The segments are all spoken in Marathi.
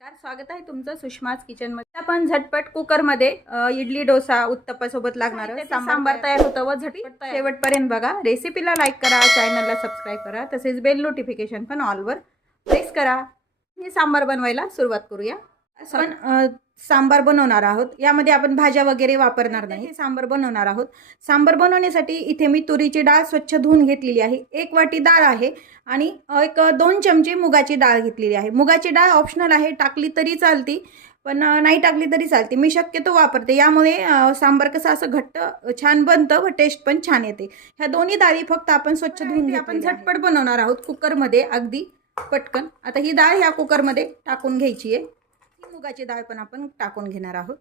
स्वागत आहे तुमचं सुषमाज किचन मध्ये। आपण झटपट कुकर मध्ये इडली डोसा उत्तप्पा सोबत लागणार सांबार तयार होतं व झटपट शेवटपर्यंत बघा। रेसिपीला लाईक करा, चॅनलला सबस्क्राइब करा, तसेच बेल नोटिफिकेशन पण ऑल वर प्रेस करा। हे सांबार बनवायला सुरुवात करूया। आपण सांबार बनवणार आहोत, यामध्ये आपण भाज्या वगैरे वापरणार नाही, सांबार बनवणार आहोत। सांबार बनवण्यासाठी इथे मी तुरीची डाळ स्वच्छ धुवून घेतलेली आहे, 1 वाटी डाळ आहे आणि 2 चमचे मुगाची डाळ घेतलेली आहे। मुगाची डाळ ऑप्शनल आहे, टाकली तरी चालती पण नाही टाकली तरी चालते, मी शक्यतो वापरते। यामुळे सांबार कसं असं घट्ट छान बनतं व टेस्ट पण छान येते। ह्या दोन्ही डाळी फक्त आपण स्वच्छ धुवून घ्या। आपण झटपट बनवणार आहोत कुकर मध्ये, अगदी पटकन। आता ही डाळ ह्या कुकर मध्ये टाकून घ्यायची आहे। मुगाची डाळ पण आपण टाकून घेणार आहोत।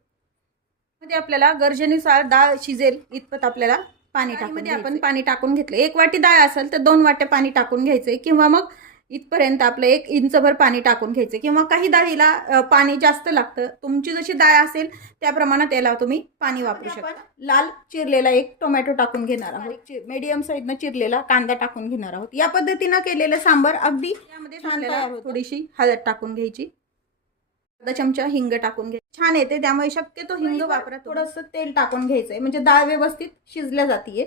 मध्ये आपल्याला गरजेनुसार डाळ शिजेल इतपत आपल्याला पाणी टाकून आपण पाणी टाकून घेतलं। 1 वाटी डाळ असेल तर 2 वाट्या पाणी टाकून घ्यायचंय, किंवा मग इथपर्यंत आपलं 1 इंचभर पाणी टाकून घ्यायचं, किंवा काही डाळीला पाणी जास्त लागतं, तुमची जशी डाळ असेल त्या प्रमाणात याला तुम्ही पाणी वापरू शकता। लाल चिरलेला 1 टोमॅटो टाकून घेणार आहोत, मीडियम साईजनं चिरलेला कांदा टाकून घेणार आहोत। या पद्धतीने केलेलं सांबार अगदी यामध्ये थोडीशी हळद टाकून घ्यायची, अर्धा चमचा हिंग टाकून घ्या, छान येते त्यामुळे शक्यतो हिंग वापरा। थोडंसं तेल टाकून घ्यायचंय म्हणजे डाळ व्यवस्थित शिजल्या जाते।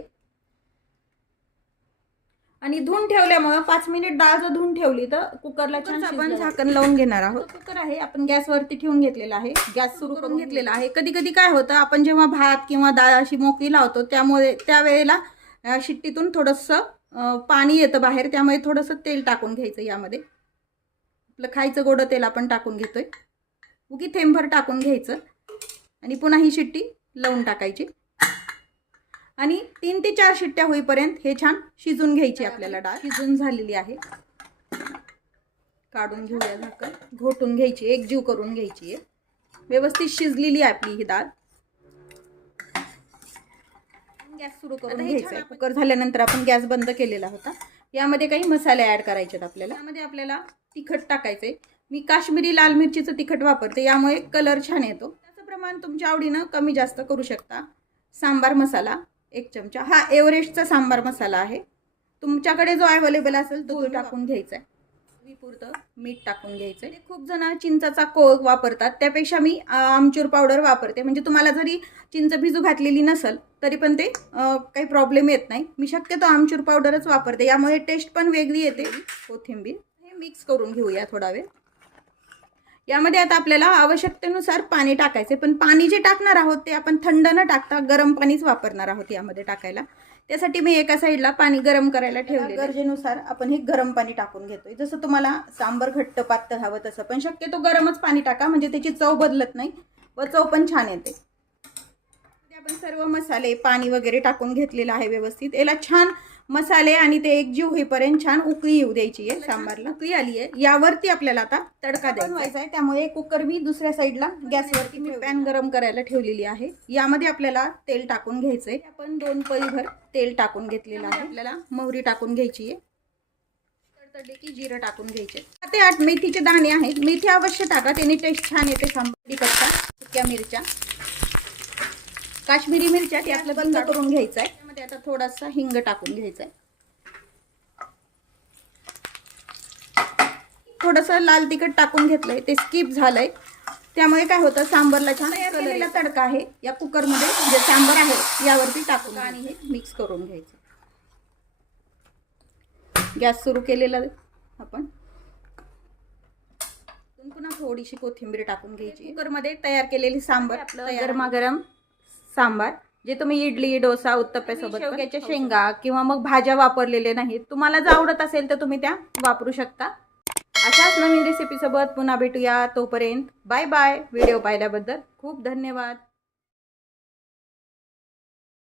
आणि धुवून ठेवल्यामुळे 5 मिनिट डाळ जर धुवून ठेवली तर कुकरला छान आपण झाकण लावून घेणार आहोत। कुकर आहे आपण गॅसवरती ठेवून घेतलेला आहे, गॅस सुरू करून घेतलेला आहे। कधी कधी काय होतं, आपण जेव्हा भात किंवा डाळ अशी मोकळी लावतो त्यामुळे त्यावेळेला शिट्टीतून थोडंसं पाणी येतं बाहेर, त्यामुळे थोडंसं तेल टाकून घ्यायचं। यामध्ये आपलं खायचं गोडं तेल आपण टाकून घेतोय, उगी थेंबभर टाकून घ्यायचं आणि पुन्हा ही शिट्टी लावून टाकायची आणि 3 ते 4 शिट्ट्या होईपर्यंत हे छान शिजून घ्यायची। आपल्याला डाळ शिजून झालेली आहे, काढून घेऊया झाकण, घोटून घ्यायची, एकजीव करून घ्यायची आहे। व्यवस्थित शिजलेली आहे आपली ही डाळ। गॅस सुरू करून घ्यायचा आहे। कुकर झाल्यानंतर आपण गॅस बंद केलेला होता। यामध्ये काही मसाले ऍड करायचे आहेत आपल्याला। यामध्ये आपल्याला तिखट टाकायचे, मी काश्मीरी लाल मिरचीचं तिखट वापरते, यामुळे कलर छान येतो। त्याचं प्रमाण तुमच्या आवडीनं कमी जास्त करू शकता। सांबार मसाला 1 चमचा, हा एव्हरेस्टचा सांबार मसाला आहे, तुमच्याकडे जो अवेलेबल असेल तो टाकून घ्यायचा आहे। पुरतं मीठ टाकून घ्यायचंय। खूप जण चिंचाचा कोळ वापरतात, त्यापेक्षा मी आमचूर पावडर वापरते, म्हणजे तुम्हाला जरी चिंच भिजू घातलेली नसेल तरी पण ते काही प्रॉब्लेम येत नाही। मी शक्यतो आमचूर पावडरच वापरते, यामुळे टेस्ट पण वेगळी येते। कोथिंबीर हे मिक्स करून घेऊया थोडा वेळ। यामध्ये आता आपल्याला आवश्यकतेनुसार पाणी टाकायचे, पण पाणी जे टाकणार आहोत ते आपण थंड न टाकता गरम पाणीच वापरणार आहोत यामध्ये टाकायला। त्यासाठी मी एका साईडला पाणी गरम करायला ठेवले, गरजेनुसार आपण हे गरम पाणी टाकून घेतोय। जसं तुम्हाला सांबार घट्ट पातळ हवं तसं, पण शक्यतो गरमच पाणी टाका, म्हणजे त्याची चव बदलत नाही व चव पण छान येते। आपण सर्व मसाले पाणी वगैरे टाकून घेतलेला आहे व्यवस्थित। याला छान मसाले आणि ते एकजीव होईपर्यंत छान उकळी येऊ द्यायची आहे। सांबारला उकळी आली आहे, यावरती आपल्याला आता तडका बनवायचा आहे, त्यामुळे कुकर मी दुसऱ्या साईडला गॅसवरती मी पॅन गरम करायला ठेवलेली आहे। यामध्ये आपल्याला तेल टाकून घ्यायचंय, आपण 2 पळीभर तेल टाकून घेतलेलं आहे। आपल्याला मोहरी टाकून घ्यायची आहे, तडतडली की जिरं टाकून घ्यायचे। 7 ते 8 मेथीचे दाणे आहेत, मेथी अवश्य टाका, त्याने टेस्ट छान येते। सांबार कच्चा सुक्या मिरच्या, काश्मीरी मिरच्या ते आपलं बंद करून घ्यायचं आहे। त्यामध्ये आता थोडासा हिंग टाकून घ्यायचा आहे, थोडंसं लाल तिखट टाकून घेतलंय, ते स्किप झालंय, त्यामुळे काय होतं सांबारला छान केलेला तडका आहे या कुकरमध्ये जे सांबार आहे यावरती टाकून आणि हे मिक्स करून घ्यायचं। गॅस सुरू केलेला आपण, पुन्हा थोडीशी कोथिंबीर टाकून घ्यायची। कुकरमध्ये तयार केलेली सांबार आपलं गरमागरम सांबार, जे तुम्ही इडली डोसा उत्तप्प्यासोबत, शेवग्याच्या शेंगा किंवा मग भाज्या वापरलेले नाहीत, तुम्हाला जर आवडत असेल तर तुम्ही त्या वापरू शकता। अशाच नवीन रेसिपीसोबत पुन्हा भेटूया, तोपर्यंत बाय बाय। व्हिडिओ पाहिल्याबद्दल खूप धन्यवाद।